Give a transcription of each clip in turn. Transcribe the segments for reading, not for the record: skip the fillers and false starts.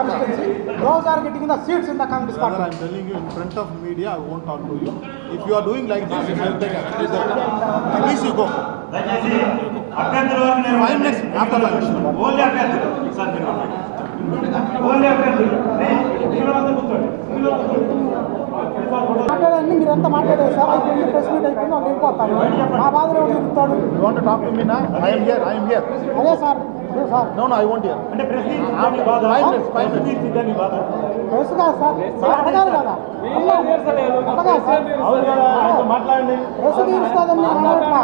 constituency. Those are getting the seats in the Congress party. I am telling you in front of media, I won't talk to you. If you are doing like this, I will take action. Please you go. 5 minutes after lunch. మాట్లాడండి, మీరంతా మాట్లాడారు sir. అయిపోయింది, press meet అయిపోయింది, వాళ్ళు వెళ్ళిపోతారు. మా బాధలు ఎవరు చెప్తాడు? You want to talk to me now? I am here. అదే సార్, అదే sir. No, I won't hear. Press కాదు సార్, మీరు అడగాలి కదా. అడగాలి సార్, మాట్లాడండి. ప్రెస్ తీరుస్తుందని నేను అనట్లా.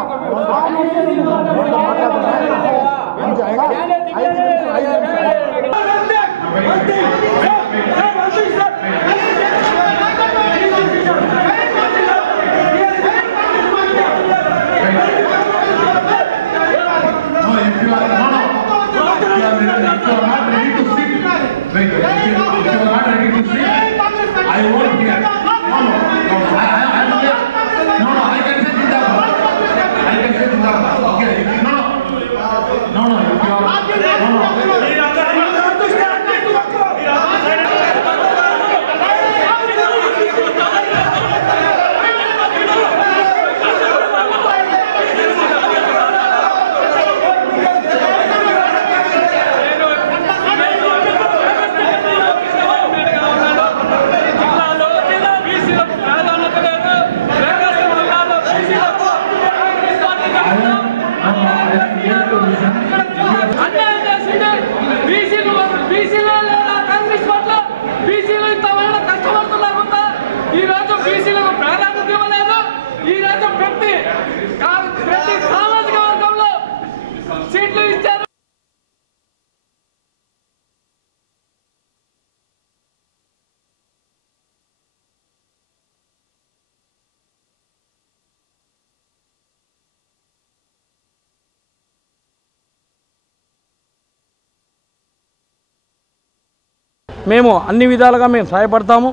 మేము అన్ని విధాలుగా మేము సహాయపడతాము.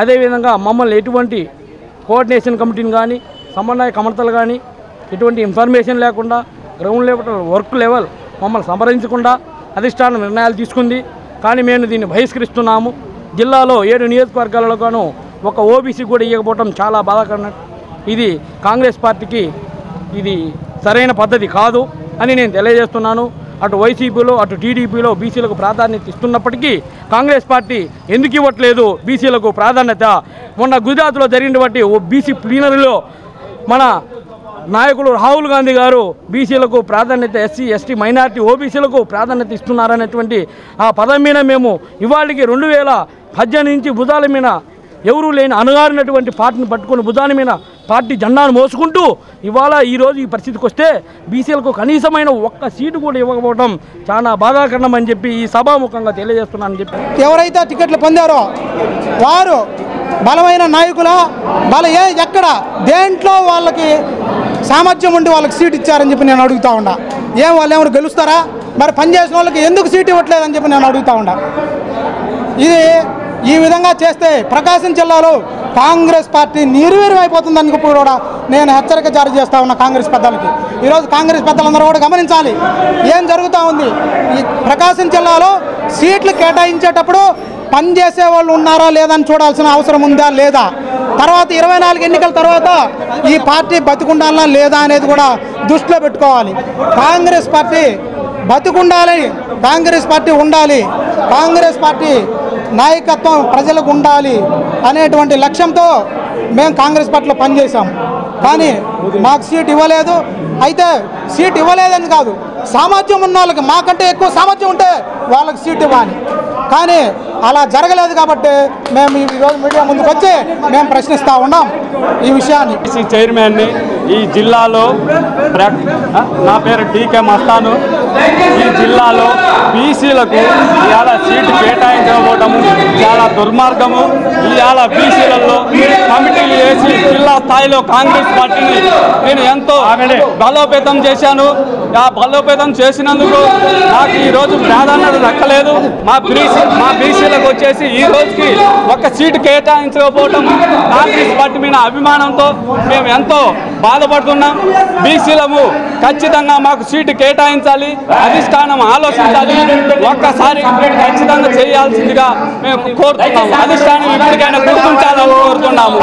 అదేవిధంగా మమ్మల్ని ఎటువంటి కోఆర్డినేషన్ కమిటీని కానీ సమన్వయ కమిటీలు కానీ ఎటువంటి ఇన్ఫర్మేషన్ లేకుండా గ్రౌండ్ లెవెల్ వర్క్ లెవెల్ మమ్మల్ని సంప్రదించకుండా అధిష్టానం నిర్ణయాలు తీసుకుంది. కానీ మేము దీన్ని బహిష్కరిస్తున్నాము. జిల్లాలో 7 నియోజకవర్గాలలోనూ ఒక ఓబీసీ కూడా ఇవ్వకపోవడం చాలా బాధాకరం. ఇది కాంగ్రెస్ పార్టీకి ఇది సరైన పద్ధతి కాదు అని నేను తెలియజేస్తున్నాను. అటు వైసీపీలో అటు టీడీపీలో బీసీలకు ప్రాధాన్యత ఇస్తున్నప్పటికీ కాంగ్రెస్ పార్టీ ఎందుకు ఇవ్వట్లేదు బీసీలకు ప్రాధాన్యత? మొన్న గుజరాత్లో జరిగినటువంటి ఓ బీసీ ప్లీనరీలో మన నాయకులు రాహుల్ గాంధీ గారు బీసీలకు ప్రాధాన్యత, ఎస్సీ ఎస్టీ మైనారిటీ ఓబీసీలకు ప్రాధాన్యత ఇస్తున్నారనేటువంటి ఆ పదం మీద మేము ఇవాళకి 2018 నుంచి భుజాల మీద ఎవరూ లేని అణగారినటువంటి పార్టీని పట్టుకొని భుజాల మీద పార్టీ జెండాను మోసుకుంటూ ఇవాళ ఈరోజు ఈ పరిస్థితికి వస్తే బీసీలకు కనీసమైన ఒక్క సీటు కూడా ఇవ్వకపోవడం చాలా బాధాకరణం అని చెప్పి ఈ సభాముఖంగా తెలియజేస్తున్నానని చెప్పి, ఎవరైతే టికెట్లు పొందారో వారు బలమైన నాయకుల ఎక్కడ దేంట్లో వాళ్ళకి సామర్థ్యం ఉండి వాళ్ళకి సీట్ ఇచ్చారని చెప్పి నేను అడుగుతా ఉన్నా. వాళ్ళు ఎవరు గెలుస్తారా? మరి పనిచేసిన వాళ్ళకి ఎందుకు సీట్ ఇవ్వట్లేదని చెప్పి నేను అడుగుతా ఉన్నా. ఇది ఈ విధంగా చేస్తే ప్రకాశం జిల్లాలో కాంగ్రెస్ పార్టీ నిర్వీర్యమైపోతుందని కూడా నేను హెచ్చరిక జారీ చేస్తా ఉన్నా కాంగ్రెస్ పెద్దలకి. ఈరోజు కాంగ్రెస్ పెద్దలందరూ కూడా గమనించాలి ఏం జరుగుతూ ఉంది. ఈ ప్రకాశం జిల్లాలో సీట్లు కేటాయించేటప్పుడు పనిచేసే వాళ్ళు ఉన్నారా లేదా అని చూడాల్సిన అవసరం ఉందా లేదా, తర్వాత 24 ఎన్నికల తర్వాత ఈ పార్టీ బతికుండాలా లేదా అనేది కూడా దృష్టిలో పెట్టుకోవాలి. కాంగ్రెస్ పార్టీ బతికుండాలి, కాంగ్రెస్ పార్టీ ఉండాలి, కాంగ్రెస్ పార్టీ నాయకత్వం ప్రజలకు ఉండాలి అనేటువంటి లక్ష్యంతో మేము కాంగ్రెస్ పార్టీలో పనిచేసాం. కానీ మాకు సీట్ ఇవ్వలేదు. అయితే సీట్ ఇవ్వలేదని కాదు, సామర్థ్యం ఉన్న వాళ్ళకి మాకంటే ఎక్కువ సామర్థ్యం ఉంటే వాళ్ళకి సీట్ ఇవ్వాలి. కానీ అలా జరగలేదు కాబట్టి మేము ఈరోజు మీడియా ముందుకు వచ్చి మేము ప్రశ్నిస్తూ ఉన్నాం ఈ విషయాన్ని. చైర్మన్ని ఈ జిల్లాలో నా పేరు టీకే మస్తాను. ఈ జిల్లాలో బీసీలకు ఇవాళ సీటు కేటాయించకపోవటము చాలా దుర్మార్గము. ఇవాళ బీసీలలో కమిటీలు వేసి జిల్లా స్థాయిలో కాంగ్రెస్ పార్టీని నేను ఎంతో బలోపేతం చేశాను. బలోపేతం చేసినందుకు నాకు ఈరోజు ప్రాధాన్యత దక్కలేదు. మా బీసీలకు వచ్చేసి ఈ రోజుకి ఒక సీటు కేటాయించకపోవటం కాంగ్రెస్ పార్టీ మీద అభిమానంతో మేము ఎంతో బాధపడుతున్నాం. బీసీలము ఖచ్చితంగా మాకు సీటు కేటాయించాలి, అధిష్టానం ఆలోచించాలి, ఒక్కసారి ఖచ్చితంగా చేయాల్సిందిగా మేము కోరుతున్నాము. అధిష్టానం ఇప్పటికైనా గుర్తించాలని కోరుతున్నాము.